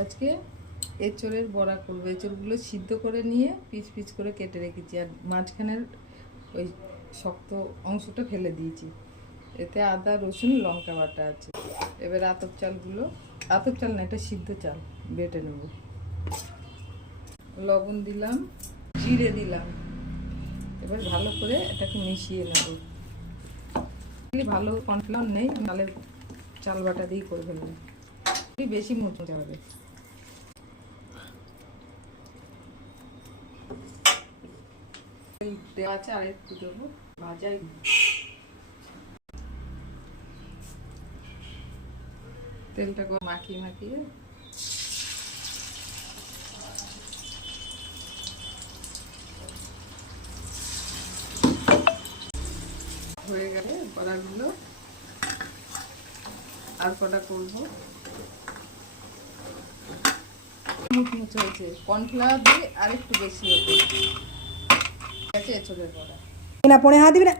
আজকে এঁচোড়ের বড়া করবো। এঁচোড়গুলো সিদ্ধ করে নিয়ে পিস পিস করে কেটে রেখেছি, আর মাঝখানের ওই শক্ত অংশটা ফেলে দিয়েছি। এতে আদা রসুন লঙ্কা বাটা আছে। এবার আতপ চাল না, এটা সিদ্ধ চাল বেটে নেব। লবণ দিলাম, জিরে দিলাম। এবার ভালো করে এটাকে মিশিয়ে নেব। ভালো কর্নফ্লাওয়ার নেই, তাহলে চাল বাটা দিয়েই করে ফেলবে, বেশি মুচমুচে হবে। তেল দেওয়া আছে, আর একটু দেবো ভাজাই। তেলটা মাখিয়ে মাখিয়ে হয়ে গেলে বড়াগুলো আর কটা করবো। মুচমুচে হয়েছে, কর্নফ্লাওয়ার দিয়ে আর একটু বেশি হতো। এঁচোড়ের বড়া না পড়ে হাত দিবি না।